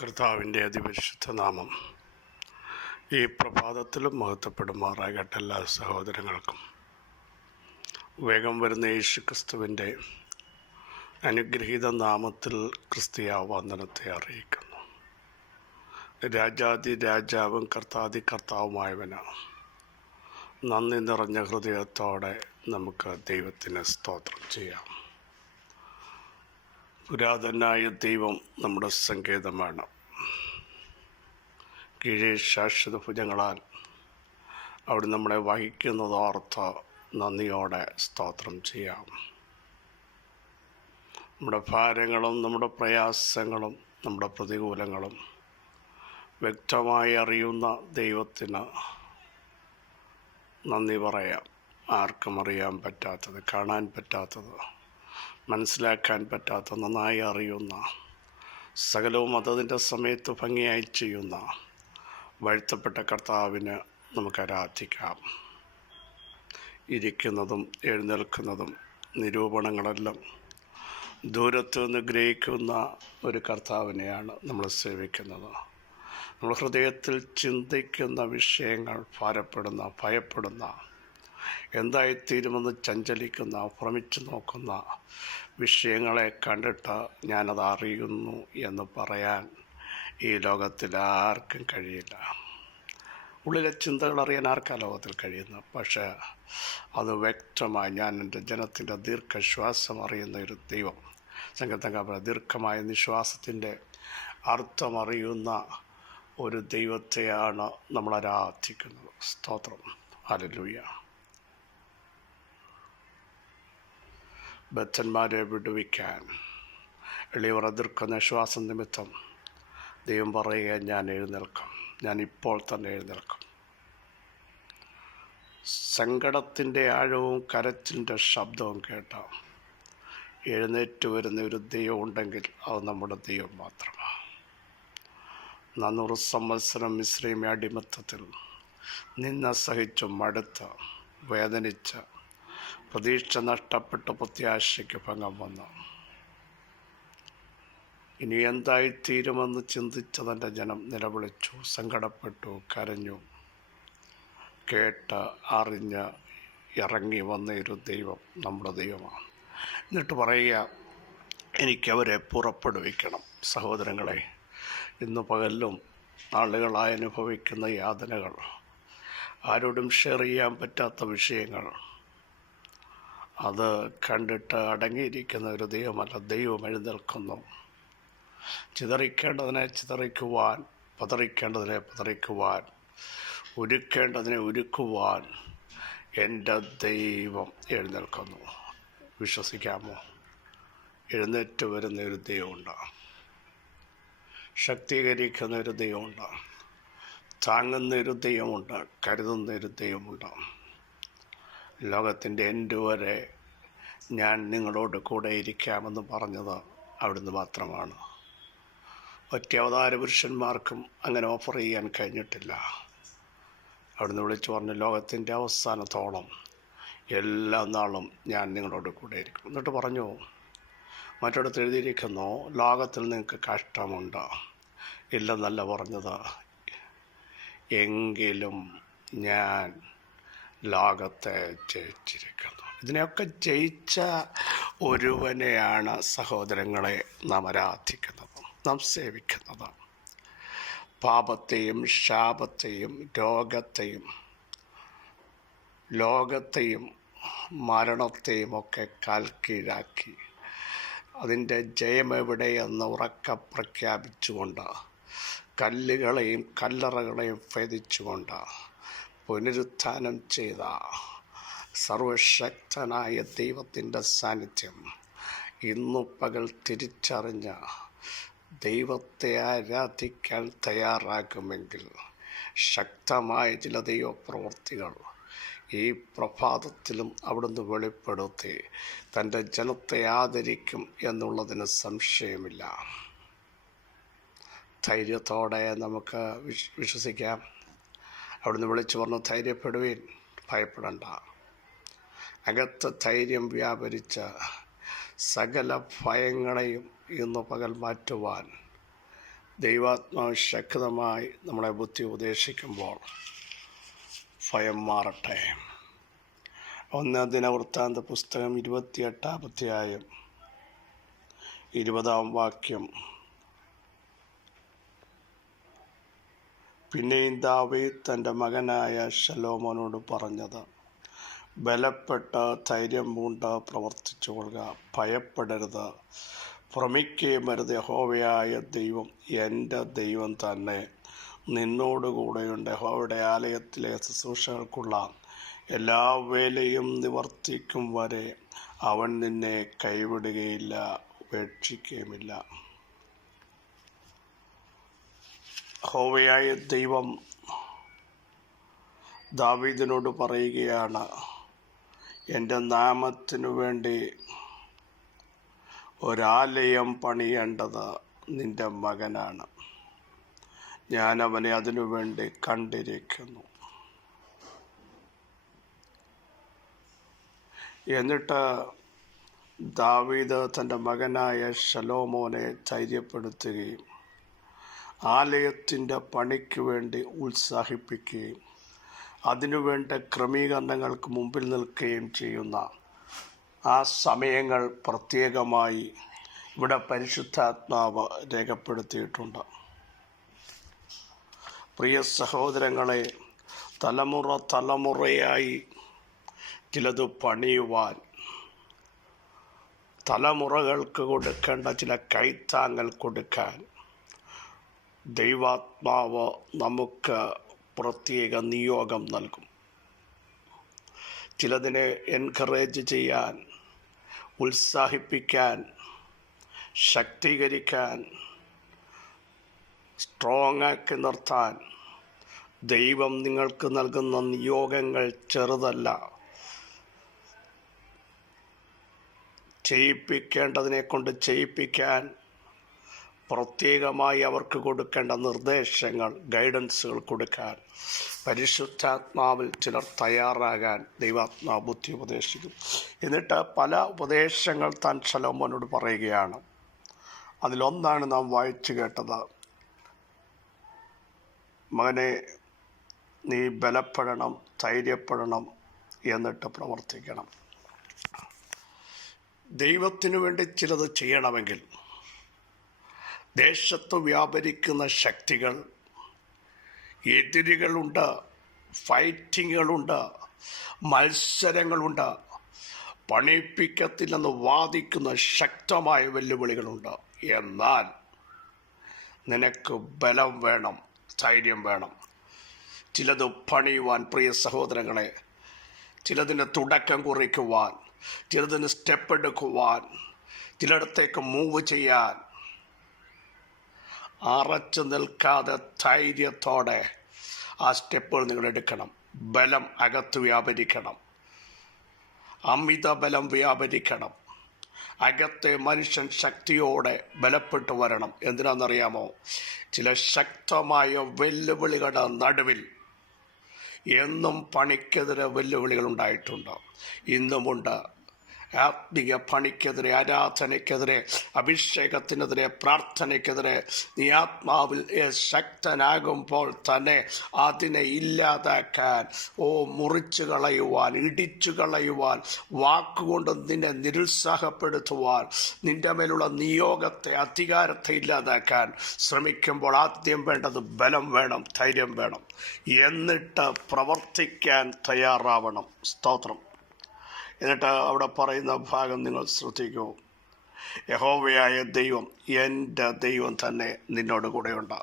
കർത്താവിൻ്റെ അതിപരിശുദ്ധ നാമം ഈ പ്രഭാതത്തിലും മഹത്വപ്പെടുമാറാകട്ടെ. എല്ലാ സഹോദരങ്ങൾക്കും വേഗം വരുന്ന യേശു ക്രിസ്തുവിൻ്റെ അനുഗ്രഹീത നാമത്തിൽ ക്രിസ്തീയ വന്ദനത്തെ അറിയിക്കുന്നു. രാജാതി രാജാവും കർത്താതി കർത്താവുമായവന് നന്ദി നിറഞ്ഞ ഹൃദയത്തോടെ നമുക്ക് ദൈവത്തിന് സ്തോത്രം ചെയ്യാം. പുരാതനായ ദൈവം നമ്മുടെ സങ്കേതമാണ്. കീഴേ ശാശ്വത ഭുജങ്ങളാൽ അവിടെ നമ്മളെ വഹിക്കുന്നതോർത്ത് നന്ദിയോടെ സ്തോത്രം ചെയ്യാം. നമ്മുടെ ഭാരങ്ങളും നമ്മുടെ പ്രയാസങ്ങളും നമ്മുടെ പ്രതികൂലങ്ങളും വ്യക്തമായി അറിയുന്ന ദൈവത്തിന് നന്ദി പറയാം. ആർക്കും അറിയാൻ പറ്റാത്തത്, കാണാൻ പറ്റാത്തത്, മനസ്സിലാക്കാൻ പറ്റാത്ത, നന്നായി അറിയുന്ന, സകലവും അതതിൻ്റെ സമയത്ത് ഭംഗിയായി ചെയ്യുന്ന വാഴ്ത്തപ്പെട്ട കർത്താവിന് നമുക്ക് ആരാധിക്കാം. ഇരിക്കുന്നതും എഴുന്നേൽക്കുന്നതും നിരൂപണങ്ങളെല്ലാം ദൂരത്തു നിന്ന് ഗ്രഹിക്കുന്ന ഒരു കർത്താവിനെയാണ് നമ്മൾ സേവിക്കുന്നത്. നമ്മൾ ഹൃദയത്തിൽ ചിന്തിക്കുന്ന വിഷയങ്ങൾ, ഭാരപ്പെടുന്ന, ഭയപ്പെടുന്ന, എന്തായിത്തീരുമെന്ന് ചഞ്ചലിക്കുന്ന, ഭ്രമിച്ചു നോക്കുന്ന വിഷയങ്ങളെ കണ്ടിട്ട് ഞാനത് അറിയുന്നു എന്ന് പറയാൻ ഈ ലോകത്തിൽ ആർക്കും കഴിയില്ല. ഉള്ളിലെ ചിന്തകൾ അറിയാൻ ആർക്കാ ലോകത്തിൽ കഴിയുന്നു? പക്ഷേ അത് വ്യക്തമായി ഞാൻ എൻ്റെ ജനത്തിൻ്റെ ദീർഘശ്വാസം അറിയുന്ന ഒരു ദൈവം, സംഘത്തങ്ക ദീർഘമായ നിശ്വാസത്തിൻ്റെ അർത്ഥമറിയുന്ന ഒരു ദൈവത്തെയാണ് നമ്മൾ ആരാധിക്കുന്നത്. സ്തോത്രം, ഹല്ലേലൂയ. ബദ്ധന്മാരെ വിടുവിക്കാൻ എളിയവർ എതിർക്കുന്ന ശ്വാസം നിമിത്തം ദൈവം പറയുക, ഞാൻ എഴുന്നേൽക്കും, ഞാൻ ഇപ്പോൾ തന്നെ എഴുന്നേൽക്കും. സങ്കടത്തിൻ്റെ ആഴവും കരച്ചിലിൻ്റെ ശബ്ദവും കേട്ട എഴുന്നേറ്റ് വരുന്ന ഒരു ദൈവം ഉണ്ടെങ്കിൽ അത് നമ്മുടെ ദൈവം മാത്രമാണ്. 400 സംവത്സരം മിസ്രയീമ്യ അടിമത്തത്തിൽ നിന്ന് സഹിച്ചു മടുത്ത് വേദനിച്ച് പ്രതീക്ഷ നഷ്ടപ്പെട്ട് പ്രത്യാശയ്ക്ക് ഭംഗം വന്നു. ഇനി എന്തായിത്തീരുമെന്ന് ചിന്തിച്ചതെൻ്റെ ജനം നിലവിളിച്ചു, സങ്കടപ്പെട്ടു, കരഞ്ഞു. കേട്ട് അറിഞ്ഞ് ഇറങ്ങി വന്ന ഒരു ദൈവം നമ്മുടെ ദൈവമാണ്. എന്നിട്ട് പറയുക, എനിക്കവരെ പുറപ്പെടുവിക്കണം. സഹോദരങ്ങളെ, ഇന്ന് പകലിലും നാളുകളായി അനുഭവിക്കുന്ന യാതനകൾ, ആരോടും ഷെയർ ചെയ്യാൻ പറ്റാത്ത വിഷയങ്ങൾ, അത് കണ്ടിട്ട് അടങ്ങിയിരിക്കുന്ന ഒരു ദൈവമല്ല. ദൈവം എഴുന്നേൽക്കുന്നു. ചിതറിക്കേണ്ടതിനെ ചിതറിക്കുവാൻ, പതറിക്കേണ്ടതിനെ പതറിക്കുവാൻ, ഉരുക്കേണ്ടതിനെ ഉരുക്കുവാൻ എൻ്റെ ദൈവം എഴുന്നേൽക്കുന്നു. വിശ്വസിക്കാമോ? എഴുന്നേറ്റ് വരുന്ന ഒരു ദൈവമുണ്ട്, ശക്തീകരിക്കുന്ന ഒരു ദൈവമുണ്ട്, താങ്ങുന്ന ഒരു ദൈവമുണ്ട്, കരുതുന്ന ഒരു ദൈവമുണ്ട്. ലോകത്തിൻ്റെ എൻഡ് വരെ ഞാൻ നിങ്ങളോട് കൂടെ ഇരിക്കാമെന്ന് പറഞ്ഞത് അവിടുന്ന് മാത്രമാണ്. ഒറ്റ അവതാര പുരുഷന്മാർക്കും അങ്ങനെ ഓഫർ ചെയ്യാൻ കഴിഞ്ഞിട്ടില്ല. അവിടുന്ന് വിളിച്ചു പറഞ്ഞു, ലോകത്തിൻ്റെ അവസാനത്തോളം എല്ലാ നാളും ഞാൻ നിങ്ങളോട് കൂടെ ഇരിക്കും. എന്നിട്ട് പറഞ്ഞു, മറ്റിടത്ത് എഴുതിയിരിക്കുന്നു, ലോകത്തിൽ നിങ്ങൾക്ക് കഷ്ടമുണ്ട്. ഇല്ലെന്നല്ല പറഞ്ഞത്, എങ്കിലും ഞാൻ ലോകത്തെ ജയിച്ചിരിക്കുന്നു. ഇതിനെയൊക്കെ ജയിച്ച ഒരുവനെയാണ് സഹോദരങ്ങളെ നാം ആരാധിക്കുന്നത്, നാം സേവിക്കുന്നത്. പാപത്തെയും ശാപത്തെയും ലോകത്തെയും മരണത്തെയും ഒക്കെ കാൽക്കീഴാക്കി അതിൻ്റെ ജയമെവിടെയെന്ന് ഉറക്കെ പ്രഖ്യാപിച്ചുകൊണ്ട്, കല്ലുകളെയും കല്ലറകളെയും ഭേദിച്ചുകൊണ്ട് പുനരുത്ഥാനം ചെയ്ത സർവശക്തനായ ദൈവത്തിൻ്റെ സാന്നിധ്യം ഇന്നു പകൽ തിരിച്ചറിഞ്ഞ ദൈവത്തെ ആരാധിക്കാൻ തയ്യാറാകുമെങ്കിൽ ശക്തമായ ചില ദൈവപ്രവൃത്തികൾ ഈ പ്രഭാതത്തിലും അവിടുന്ന് വെളിപ്പെടുത്തി തൻ്റെ ജനത്തെ ആദരിക്കും എന്നുള്ളതിന് സംശയമില്ല. ധൈര്യത്തോടെ നമുക്ക് വിശ്വസിക്കാം. അവിടുന്ന് വിളിച്ചു പറഞ്ഞു, ധൈര്യപ്പെടുവീൻ, ഭയപ്പെടണ്ട. അകത്ത് ധൈര്യം വ്യാപരിച്ച് സകല ഭയങ്ങളെയും ഇന്ന് പകൽ മാറ്റുവാൻ ദൈവാത്മാവ് ശക്തമായി നമ്മളെ ബുദ്ധി ഉപദേശിക്കുമ്പോൾ ഭയം മാറട്ടെ. 1 ദിനവൃത്താന്ത പുസ്തകം 28-ാം അധ്യായം 20-ാം വാക്യം. പിന്നെയും ദാവീദ് തൻ്റെ മകനായ ശലോമോനോട് പറഞ്ഞത്, ബലപ്പെട്ട് ധൈര്യം പൂണ്ട് പ്രവർത്തിച്ചു കൊള്ളുക, ഭയപ്പെടരുത്, ഭ്രമിക്കുകയും അരുത്. യഹോവയായ ദൈവം എൻ്റെ ദൈവം തന്നെ നിന്നോടുകൂടെയുണ്ട്. യഹോവയുടെ ആലയത്തിലെ ശുശ്രൂഷകൾക്കുള്ള എല്ലാ വേലയും നിവർത്തിക്കും വരെ അവൻ നിന്നെ കൈവിടുകയില്ല, ഉപേക്ഷിക്കുകയുമില്ല. യഹോവയായ ദൈവം ദാവീദിനോട് പറയുകയാണ്, എൻ്റെ നാമത്തിനു വേണ്ടി ഒരാലയം പണിയേണ്ടത് നിൻ്റെ മകനാണ്. ഞാൻ അവനെ അതിനു വേണ്ടി കണ്ടിരിക്കുന്നു. എന്നിട്ട് ദാവീദ് തൻ്റെ മകനായ ശലോമോനെ ധൈര്യപ്പെടുത്തുകയും ആലയത്തിൻ്റെ പണിക്ക് വേണ്ടി ഉത്സാഹിപ്പിക്കുകയും അതിനുവേണ്ട ക്രമീകരണങ്ങൾക്ക് മുമ്പിൽ നിൽക്കുകയും ചെയ്യുന്ന ആ സമയങ്ങൾ പ്രത്യേകമായി ഇവിടെ പരിശുദ്ധാത്മാവ് രേഖപ്പെടുത്തിയിട്ടുണ്ട്. പ്രിയ സഹോദരങ്ങളെ, തലമുറയായി ചിലത് പണിയുവാൻ, തലമുറകൾക്ക് കൊടുക്കേണ്ട ചില കൈത്താങ്ങൽ കൊടുക്കാൻ ദൈവാത്മാവ് നമുക്ക് പ്രത്യേക നിയോഗം നൽകും. ചിലതിനെ എൻകറേജ് ചെയ്യാൻ, ഉത്സാഹിപ്പിക്കാൻ, ശക്തീകരിക്കാൻ, സ്ട്രോങ് ആക്കി നിർത്താൻ ദൈവം നിങ്ങൾക്ക് നൽകുന്ന നിയോഗങ്ങൾ ചെറുതല്ല. ചെയ്യിപ്പിക്കേണ്ടതിനെ കൊണ്ട് ചെയ്യിപ്പിക്കാൻ പ്രത്യേകമായി അവർക്ക് കൊടുക്കേണ്ട നിർദ്ദേശങ്ങൾ, ഗൈഡൻസുകൾ കൊടുക്കാൻ പരിശുദ്ധാത്മാവിൽ ചിലർ തയ്യാറാകാൻ ദൈവാത്മാവ് ബുദ്ധി ഉപദേശിക്കും. എന്നിട്ട് പല ഉപദേശങ്ങൾ താൻ ശലോമോനോട് പറയുകയാണ്. അതിലൊന്നാണ് നാം വായിച്ചു കേട്ടത്, മകനെ, നീ ബലപ്പെടണം, ധൈര്യപ്പെടണം, എന്നിട്ട് പ്രവർത്തിക്കണം. ദൈവത്തിനു വേണ്ടി ചിലത് ചെയ്യണമെങ്കിൽ ദേശത്ത് വ്യാപരിക്കുന്ന ശക്തികൾ, എതിരുകളുണ്ട്, ഫൈറ്റിങ്ങുകളുണ്ട്, മത്സരങ്ങളുണ്ട്, പണിയിപ്പിക്കത്തില്ലെന്ന് വാദിക്കുന്ന ശക്തമായ വെല്ലുവിളികളുണ്ട്. എന്നാൽ നിനക്ക് ബലം വേണം, ധൈര്യം വേണം. ചിലത് പണിയുവാൻ, പ്രിയ സഹോദരങ്ങളെ, ചിലതിന് തുടക്കം കുറിക്കുവാൻ, ചിലതിന് സ്റ്റെപ്പ് എടുക്കുവാൻ, ചിലയിടത്തേക്ക് മൂവ് ചെയ്യാൻ അറച്ചു നിൽക്കാതെ ധൈര്യത്തോടെ ആ സ്റ്റെപ്പുകൾ നിങ്ങൾ എടുക്കണം. ബലം അകത്ത് വ്യാപരിക്കണം, അമിത ബലം വ്യാപരിക്കണം. അകത്തെ മനുഷ്യൻ ശക്തിയോടെ ബലപ്പെട്ടു വരണം. എന്തിനാണെന്നറിയാമോ? ചില ശക്തമായ വെല്ലുവിളികളുടെ നടുവിൽ എന്നും പണിക്കെതിരെ വെല്ലുവിളികൾ ഉണ്ടായിട്ടുണ്ട്, ഇന്നുമുണ്ട്. ആത്മീയ പണിക്കെതിരെ, ആരാധനയ്ക്കെതിരെ, അഭിഷേകത്തിനെതിരെ, പ്രാർത്ഥനയ്ക്കെതിരെ നീ ആത്മാവിൽ ശക്തനാകുമ്പോൾ തന്നെ അതിനെ ഇല്ലാതാക്കാൻ, മുറിച്ചു കളയുവാൻ, ഇടിച്ചു കളയുവാൻ, വാക്കുകൊണ്ട് നിന്നെ നിരുത്സാഹപ്പെടുത്തുവാൻ, നിന്റെ മേലുള്ള നിയോഗത്തെ, അധികാരത്തെ ഇല്ലാതാക്കാൻ ശ്രമിക്കുമ്പോൾ ആദ്യം വേണ്ടത് ബലം വേണം, ധൈര്യം വേണം. എന്നിട്ട് പ്രവർത്തിക്കാൻ തയ്യാറാവണം. സ്തോത്രം. എന്നിട്ട് അവിടെ പറയുന്ന ഭാഗം നിങ്ങൾ ശ്രദ്ധിക്കൂ. യഹോവയായ ദൈവം, എൻ്റെ ദൈവം തന്നെ നിന്നോട് കൂടെയുണ്ട്.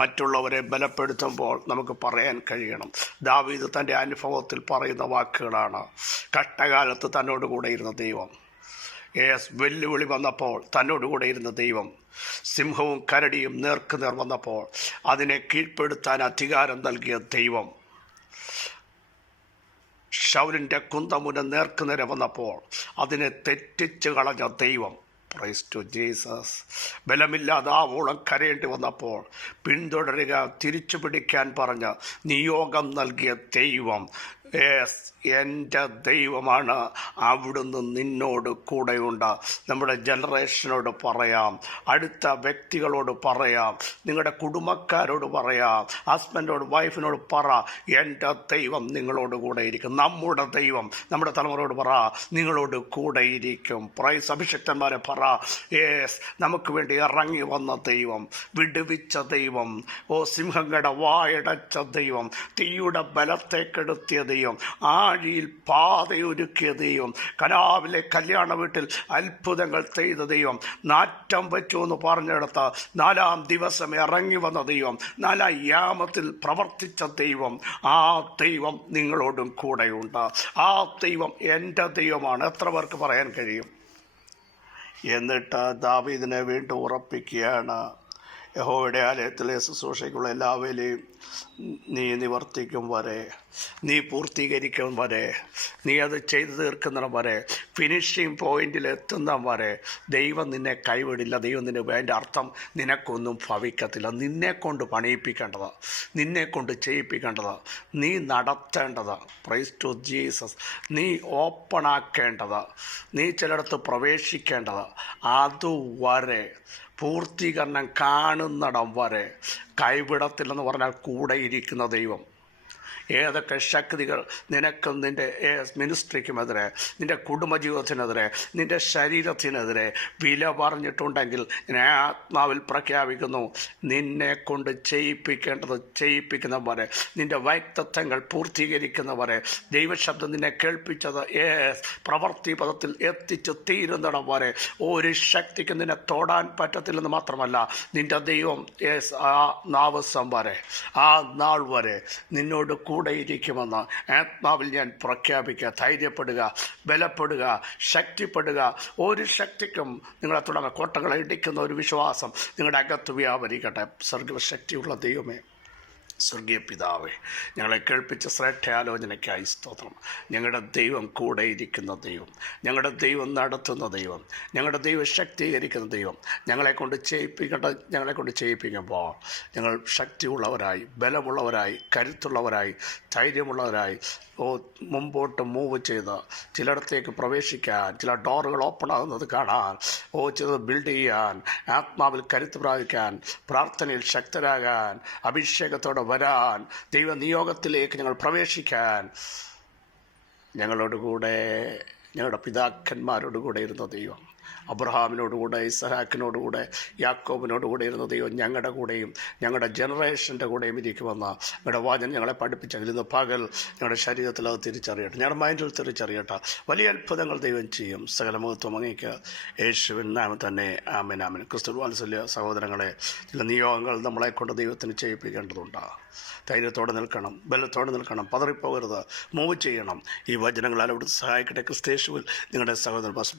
മറ്റുള്ളവരെ ബലപ്പെടുത്തുമ്പോൾ നമുക്ക് പറയാൻ കഴിയണം. ദാവീദ് തൻ്റെ അനുഭവത്തിൽ പറയുന്ന വാക്കുകളാണ്. കഷ്ടകാലത്ത് തന്നോട് കൂടെ ഇരുന്ന ദൈവം, വെല്ലുവിളി വന്നപ്പോൾ തന്നോട് കൂടെ ഇരുന്ന ദൈവം, സിംഹവും കരടിയും നേർക്കുനേർ വന്നപ്പോൾ അതിനെ കീഴ്പ്പെടുത്താൻ അധികാരം നൽകിയ ദൈവം, ശൗലിൻ്റെ കുന്തമുന നേർക്കുനേരെ വന്നപ്പോൾ അതിനെ തെറ്റിച്ച് കളഞ്ഞ ദൈവം. Price to Jesus. ബലമില്ലാതെ ആവോളം കരയേണ്ടി വന്നപ്പോൾ പിന്തുടരുക, തിരിച്ചു പിടിക്കാൻ പറഞ്ഞ് നിയോഗം നൽകിയ ദൈവം. എൻ്റെ ദൈവമാണ്, അവിടുന്ന് നിന്നോട് കൂടെയുണ്ട്. നമ്മുടെ ജനറേഷനോട് പറയാം, അടുത്ത വ്യക്തികളോട് പറയാം, നിങ്ങളുടെ കുടുംബക്കാരോട് പറയാം, ഹസ്ബൻഡോട് വൈഫിനോട് പറ, എൻ്റെ ദൈവം നിങ്ങളോട് കൂടെ ഇരിക്കും. നമ്മുടെ ദൈവം നമ്മുടെ തലമുറയോട് പറ, നിങ്ങളോട് കൂടെ ഇരിക്കും. പ്രൈസ്. അഭിഷക്തന്മാരെ പറ, യേസ്, നമുക്ക് വേണ്ടി ഇറങ്ങി വന്ന ദൈവം, വിടുവിച്ച ദൈവം, സിംഹങ്ങളുടെ വായടച്ച ദൈവം, തീയുടെ ബലത്തെ കെടുത്തിയ ദൈവം, ആഴിയിൽ പാതയൊരുക്കിയ ദൈവം, കനാവിലെ കല്യാണ വീട്ടിൽ അത്ഭുതങ്ങൾ ചെയ്ത ദൈവം, നാറ്റം വെച്ചു എന്ന് പറഞ്ഞെടുത്ത് 4-ാം ദിവസം ഇറങ്ങി വന്ന ദൈവം, 4-ാം യാമത്തിൽ പ്രവർത്തിച്ച ദൈവം, ആ ദൈവം നിങ്ങളോടും കൂടെയുണ്ട്. ആ ദൈവം എൻ്റെ ദൈവമാണ്. എത്ര പേർക്ക് പറയാൻ കഴിയും? എന്നിട്ട് ദാവീദിനെ വീണ്ടും ഉറപ്പിക്കുകയാണ്, യഹോവയുടെ ആലയത്തിലെ ശുശ്രൂഷയ്ക്കുള്ള എല്ലാ വേലയും നീ നിവർത്തിക്കും വരെ, നീ പൂർത്തീകരിക്കും വരെ, നീ അത് ചെയ്തു തീർക്കുന്നിടം വരെ, ഫിനിഷിങ് പോയിന്റിൽ എത്തുന്ന വരെ ദൈവം നിന്നെ കൈവിടില്ല. ദൈവം നിന്നെ, അതിൻ്റെ അർത്ഥം നിനക്കൊന്നും ഭവിക്കത്തില്ല. നിന്നെക്കൊണ്ട് പണിയിപ്പിക്കേണ്ടത്, നിന്നെക്കൊണ്ട് ചെയ്യിപ്പിക്കേണ്ടത്, നീ നടത്തേണ്ടത്, പ്രൈസ് ടു ജീസസ്, നീ ഓപ്പണാക്കേണ്ടത്, നീ ചിലയിടത്ത് പ്രവേശിക്കേണ്ടത്, അതുവരെ, പൂർത്തീകരണം കാണുന്നിടം വരെ കൈവിടത്തില്ലെന്ന് പറഞ്ഞാൽ കൂടെ ഇരിക്കുന്ന ദൈവം. ഏതൊക്കെ ശക്തികൾ നിനക്കും നിൻ്റെ മിനിസ്ട്രിക്കുമെതിരെ, നിൻ്റെ കുടുംബജീവിതത്തിനെതിരെ, നിൻ്റെ ശരീരത്തിനെതിരെ വില പറഞ്ഞിട്ടുണ്ടെങ്കിൽ ഞാൻ ആത്മാവിൽ പ്രഖ്യാപിക്കുന്നു, നിന്നെ കൊണ്ട് ചെയ്യിപ്പിക്കേണ്ടത് ചെയ്യിപ്പിക്കുന്നവരെ, നിൻ്റെ വ്യക്തിത്വങ്ങൾ പൂർത്തീകരിക്കുന്നവരെ, ദൈവശബ്ദം നിന്നെ കേൾപ്പിച്ചത് പ്രവൃത്തി പദത്തിൽ എത്തിച്ച് തീരുന്നിടം വരെ ഒരു ശക്തിക്ക് നിന്നെ തൊടാൻ പറ്റത്തില്ലെന്ന് മാത്രമല്ല, നിൻ്റെ ദൈവം ആ നാവസം വരെ, ആ നാൾ വരെ നിന്നോട് കൂടെ ഇരിക്കുമെന്ന് ആത്മാവിൽ ഞാൻ പ്രഖ്യാപിക്കുക. ധൈര്യപ്പെടുക, ബലപ്പെടുക, ശക്തിപ്പെടുക. ഒരു ശക്തിക്കും നിങ്ങളെ തുടങ്ങുന്ന കോട്ടകളെ ഇടിക്കുന്ന ഒരു വിശ്വാസം നിങ്ങളുടെ അകത്ത് വ്യാപരിക്കട്ടെ. സർവശക്തിയുള്ള ദൈവമേ, സ്വർഗീയ പിതാവേ, ഞങ്ങളെ കേൾപ്പിച്ച ശ്രേഷ്ഠാലോചനയ്ക്കായി സ്തോത്രം. ഞങ്ങളുടെ ദൈവം കൂടെ ഇരിക്കുന്ന ദൈവം, ഞങ്ങളുടെ ദൈവം നടത്തുന്ന ദൈവം, ഞങ്ങളുടെ ദൈവം ശക്തീകരിക്കുന്ന ദൈവം, ഞങ്ങളെക്കൊണ്ട് ചെയ്യിപ്പിക്കുമ്പോൾ ഞങ്ങൾ ശക്തിയുള്ളവരായി, ബലമുള്ളവരായി, കരുത്തുള്ളവരായി, ധൈര്യമുള്ളവരായി മുമ്പോട്ട് മൂവ് ചെയ്ത് ചിലയിടത്തേക്ക് പ്രവേശിക്കാൻ, ചില ഡോറുകൾ ഓപ്പൺ ആകുന്നത് കാണാൻ, ചിലത് ബിൽഡ് ചെയ്യാൻ, ആത്മാവിൽ കരുത്ത് പ്രാപിക്കാൻ, പ്രാർത്ഥനയിൽ ശക്തരാകാൻ, അഭിഷേകത്തോടെ വരാൻ, ദൈവനിയോഗത്തിലേക്ക് ഞങ്ങൾ പ്രവേശിക്കാൻ ഞങ്ങളോടുകൂടെ, ഞങ്ങളുടെ പിതാക്കന്മാരോടുകൂടെ ഇരുന്ന ദൈവം, അബ്രഹാമിനോടുകൂടെ, ഇസഹാക്കിനോടുകൂടെ, യാക്കോബിനോടുകൂടെ ഇരുന്ന ദൈവം ഞങ്ങളുടെ കൂടെയും ഞങ്ങളുടെ ജനറേഷൻ്റെ കൂടെയും ഇരിക്കുമെന്ന് ഞങ്ങളുടെ വചനം ഞങ്ങളെ പഠിപ്പിച്ചെങ്കിൽ ഇന്ന് പകൽ ഞങ്ങളുടെ ശരീരത്തിൽ അത് തിരിച്ചറിയട്ടെ, ഞങ്ങളുടെ മൈൻഡിൽ തിരിച്ചറിയട്ടെ. വലിയ അത്ഭുതങ്ങൾ ദൈവം ചെയ്യും. സകല മഹത്വം അങ്ങേക്ക് യേശുവിൻ നാമം തന്നെ. ആമേൻ, ആമേൻ. ക്രിസ്തു വാത്സല്യ സഹോദരങ്ങളെ, ചില നിയോഗങ്ങൾ നമ്മളെക്കൊണ്ട് ദൈവത്തിന് ചെയ്യിപ്പിക്കേണ്ടതുണ്ട്. ധൈര്യത്തോടെ നിൽക്കണം, ബലത്തോടെ നിൽക്കണം, പതറിപ്പോകരുത്, മൂവ് ചെയ്യണം. ഈ വചനങ്ങളാൽ അവിടുത്തെ സഹായിക്കട്ടെ. ക്രിസ്തേശുവിൽ നിങ്ങളുടെ സഹോദരൻ പാസ്റ്റർ